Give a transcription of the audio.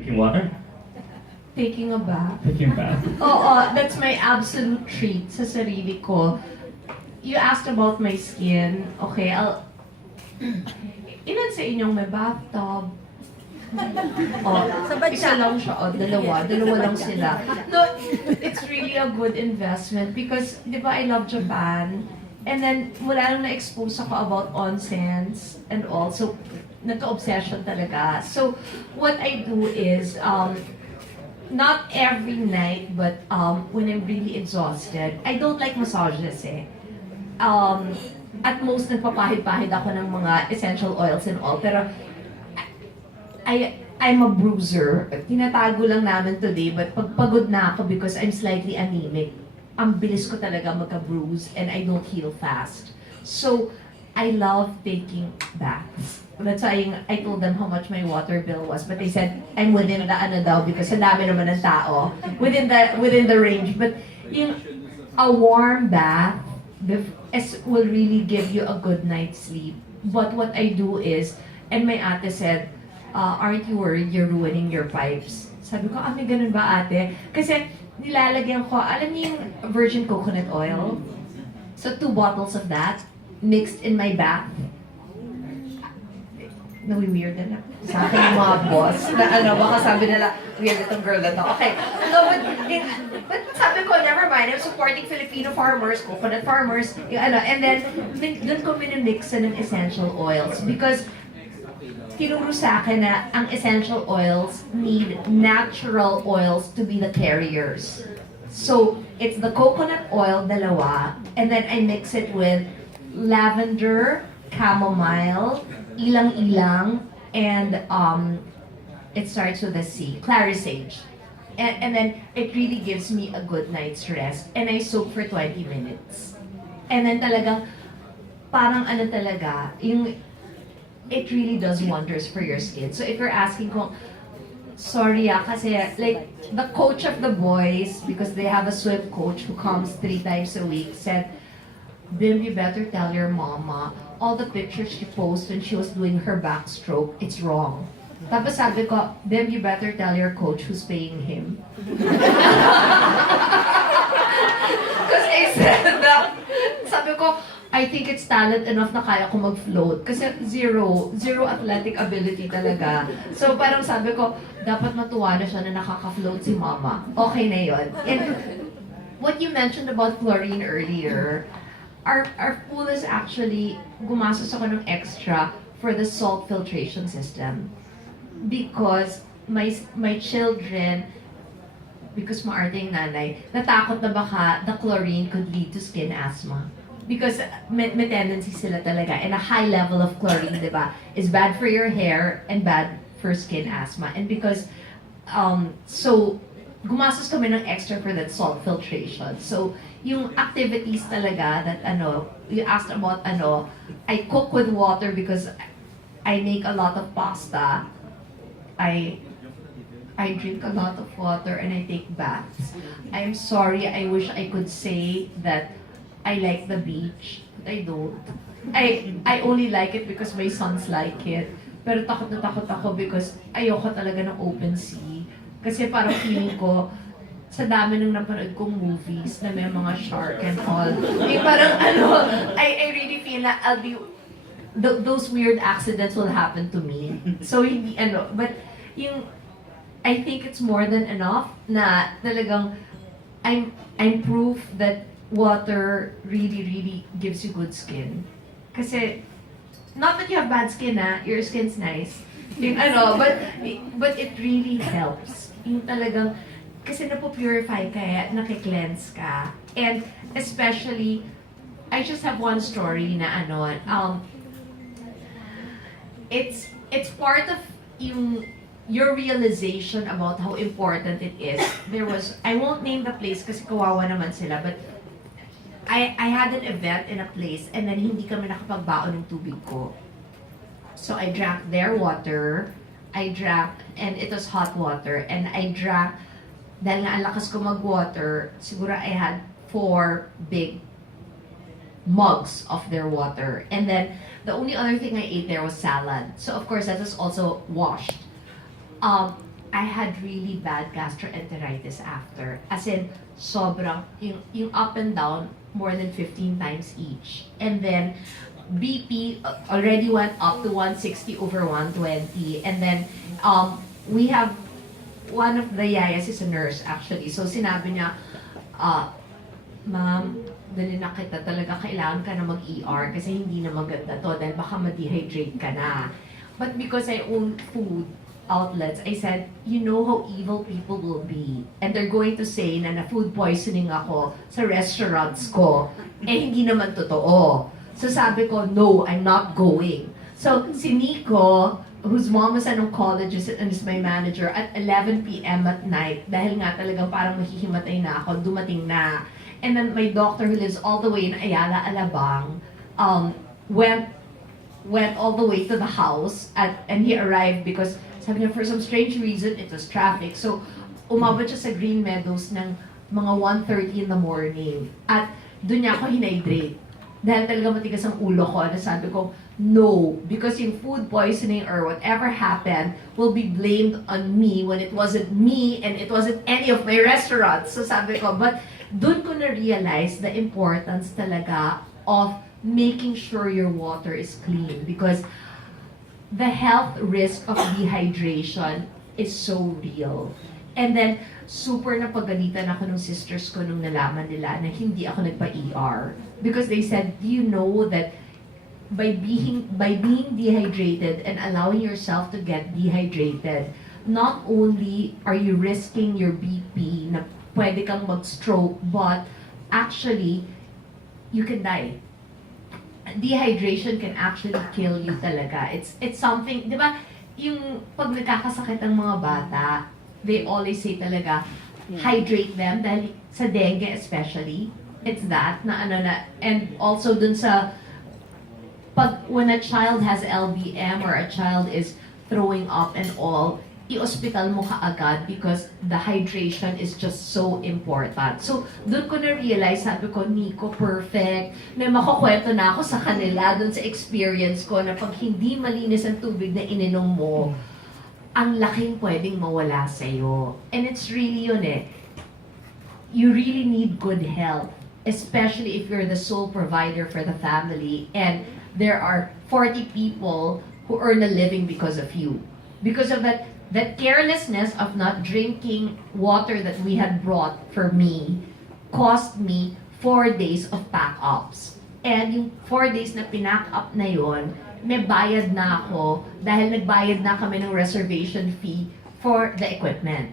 Drinking water? Taking a bath. Taking bath. Oo, that's my absolute treat sa sarili ko. You asked about my skin. Okay, ilan sa inyong may bathtub? Oh, isa lang siya. Oh, dalawa. Dalawa lang sila. No, it's really a good investment because, di ba, I love Japan. And then, mula nung na-expose ako about onsens and all. So, nagka-obsession talaga. So, what I do is, not every night, but when I'm really exhausted, I don't like massages eh. At most, nagpapahid-pahid ako ng mga essential oils and all. Pero, I'm a bruiser. Tinatago lang namin today, but pagpagod na ako because I'm slightly anemic, ang bilis ko talaga magka-bruise and I don't heal fast. So, I love taking baths. That's why I told them how much my water bill was, but they said I'm within the ano daw because ang dami naman ng tao within the range. But yung a warm bath will really give you a good night's sleep. But what I do is, and my ate said, aren't you worried you're ruining your pipes? Sabi ko, may ganun ba ate? Kasi nilalagyan ko, alam niyo yung virgin coconut oil? So 2 bottles of that mixed in my bath. Nawi-weird na sa akin yung mga boss na ano, baka sabi nila, weird itong girl na to. Okay. No, but sabi ko, never mind. I'm supporting Filipino farmers, coconut farmers, yung ano, and then, doon ko minimix ng essential oils because tinuro sa akin na ang essential oils need natural oils to be the carriers. So, it's the coconut oil, dalawa, and then I mix it with lavender, chamomile, ilang-ilang, and it starts with a C, clary sage. And then it really gives me a good night's rest. And I soak for 20 minutes. And then talagang, parang ano talaga, it really does wonders for your skin. So if you're asking kung, sorry kasi like the coach of the boys, because they have a swim coach who comes 3 times a week, said, Bim, you better tell your mama, all the pictures she posted when she was doing her backstroke, it's wrong. Tapos sabi ko, Bim, you better tell your coach who's paying him. Because I said that, sabi ko, I think it's talent enough na kaya ko mag-float. Kasi zero athletic ability talaga. So parang sabi ko, dapat matuwa na siya na nakaka-float si mama. Okay na yun. And what you mentioned about chlorine earlier, our pool is actually, gumastos ako ng extra for the salt filtration system. Because my children, because maarte yung nanay, natakot na baka the chlorine could lead to skin asthma. Because may tendency sila talaga. And a high level of chlorine, di ba, is bad for your hair and bad for skin asthma. And because, so, gumastos kami ng extra for that salt filtration. So, yung activities talaga that you asked about I cook with water because I make a lot of pasta. I drink a lot of water and I take baths. I'm sorry, I wish I could say that I like the beach, but I don't. I only like it because my sons like it. Pero takot na takot ako because ayoko talaga ng open sea. Kasi parang feeling ko, sa dami nung napanood kong movies na may mga shark and all, parang I really feel na I'll be, those weird accidents will happen to me. So hindi but I think it's more than enough na talagang I'm proof that water really gives you good skin. Kasi not that you have bad skin your skin's nice. But it really helps. Yung talagang kasi napo-purify kaya nakikleanse ka. And especially, I just have one story na it's part of your realization about how important it is. I won't name the place kasi kawawa naman sila, but I had an event in a place and then hindi kami nakapagbaon ng tubig ko. So I drank their water, and it was hot water, and I drank, dahil nga ang lakas ko mag-water, siguro I had 4 big mugs of their water. And then, the only other thing I ate there was salad. So of course, that was also washed. I had really bad gastroenteritis after. As in, sobrang, yung up and down, more than 15 times each. And then, BP already went up to 160 over 120. And then, we have, one of the yayas is a nurse actually. So sinabi niya, ma'am, dali na kita, talaga kailangan ka na mag-ER kasi hindi na maganda to dahil baka ma-dehydrate ka na. But because I own food outlets, I said, you know how evil people will be. And they're going to say na food poisoning ako sa restaurants ko. Eh, hindi naman totoo. So sabi ko, no, I'm not going. So si Nico, whose mom was an oncologist and is my manager, at 11 p.m. at night, dahil nga talagang parang mahihimatay na ako, dumating na. And then my doctor who lives all the way in Ayala, Alabang, went all the way to the house and he arrived because sabi niya, for some strange reason, it was traffic. So, umabot siya sa Green Meadows ng mga 1:30 in the morning. At doon niya ako hinhydrate. Dahil talaga matigas ang ulo ko. Na sabi ko, no. Because yung food poisoning or whatever happened will be blamed on me when it wasn't me and it wasn't any of my restaurants. So sabi ko, but doon ko na-realize the importance talaga of making sure your water is clean. Because the health risk of dehydration is so real. And then, super napagalitan ako ng sisters ko nung nalaman nila na hindi ako nagpa-ER. Because they said, do you know that by being dehydrated and allowing yourself to get dehydrated, not only are you risking your BP na pwede kang mag-stroke, but actually, you can die. Dehydration can actually kill you talaga. It's something, di ba, yung pag nagkakasakit ang mga bata, they always say talaga, hydrate them, dahil sa dengue especially, it's that, and also dun sa, when a child has LVM or a child is throwing up and all, i-hospital mo kaagad because the hydration is just so important. So, doon ko na-realize, sabi ko, Nico, perfect. May makukwento na ako sa kanila doon sa experience ko na pag hindi malinis ang tubig na ininom mo, ang laking pwedeng mawala sa'yo. And it's really yun eh. You really need good health, especially if you're the sole provider for the family and there are 40 people who earn a living because of you. Because of that carelessness of not drinking water that we had brought for me cost me 4 days of pack-ups. And yung 4 days na pinack up na yon, may bayad na ako dahil nagbayad na kami ng reservation fee for the equipment.